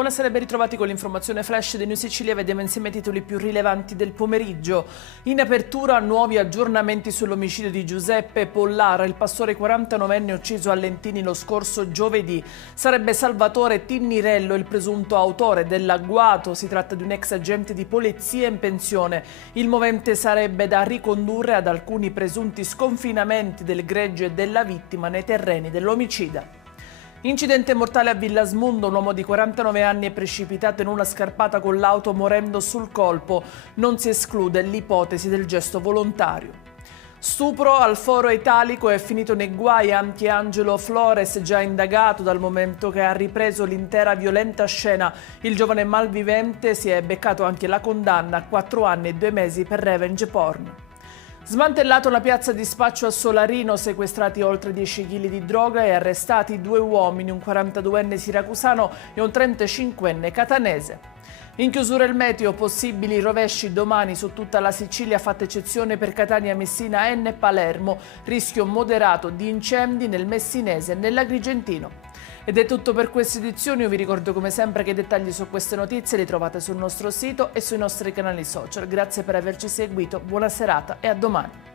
Buonasera e ben ritrovati con l'informazione flash di New Sicilia. Vediamo insieme i titoli più rilevanti del pomeriggio. In apertura nuovi aggiornamenti sull'omicidio di Giuseppe Pollara, il pastore 49enne ucciso a Lentini lo scorso giovedì. Sarebbe Salvatore Tinnirello il presunto autore dell'agguato. Si tratta di un ex agente di polizia in pensione. Il movente sarebbe da ricondurre ad alcuni presunti sconfinamenti del gregge e della vittima nei terreni dell'omicida. Incidente mortale a Villasmundo, un uomo di 49 anni è precipitato in una scarpata con l'auto morendo sul colpo. Non si esclude l'ipotesi del gesto volontario. Stupro al Foro Italico, è finito nei guai anche Angelo Flores, già indagato dal momento che ha ripreso l'intera violenta scena. Il giovane malvivente si è beccato anche la condanna a 4 anni e 2 mesi per revenge porn. Smantellato la piazza di spaccio a Solarino, sequestrati oltre 10 kg di droga e arrestati 2 uomini, un 42enne siracusano e un 35enne catanese. In chiusura il meteo, possibili rovesci domani su tutta la Sicilia, fatta eccezione per Catania, Messina, Enna e Palermo, rischio moderato di incendi nel Messinese e nell'Agrigentino. Ed è tutto per questa edizione. Io vi ricordo come sempre che i dettagli su queste notizie li trovate sul nostro sito e sui nostri canali social. Grazie per averci seguito, buona serata e a domani.